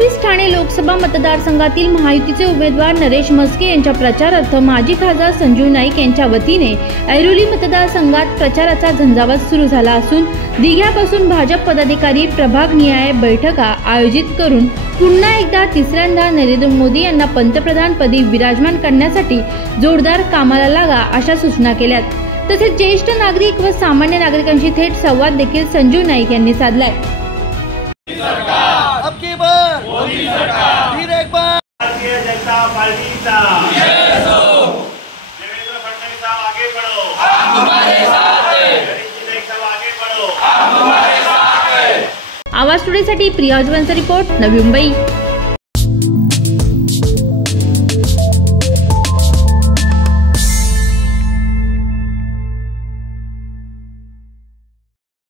25 ठाणे लोकसभा मतदारसंघातील महायुतीचे उमेदवार नरेश म्हस्के यांच्या प्रचारार्थ माजी खासदार संजू नाईक यांच्या वतीने ऐरोली मतदारसंघात प्रचाराचा झंझावात सुरू झाला असून दिघ्यापासून भाजप पदाधिकारी प्रभागनिहाय बैठका आयोजित करून पुन्हा एकदा तिसऱ्यांदा नरेंद्र मोदी यांना पंतप्रधान पदी विराजमान करण्यासाठी जोरदार कामाला लागा अशा सूचना केल्यात। तसेच ज्येष्ठ नागरिक व सामान्य नागरिकांशी थेट संवाद देखील संजू नाईक यांनी साधलाय। मोदी सरकार फिर एक बार भारतीय जनता पार्टी का देवेंद्र फडणवीस साहब आगे बढ़ो, हम तुम्हारे साथ हैं। नरेश साहब आगे बढ़ो, हम तुम्हारे साथ हैं। आवाज टुडे साठी प्रिया अजवांचा रिपोर्ट, नवी मुंबई।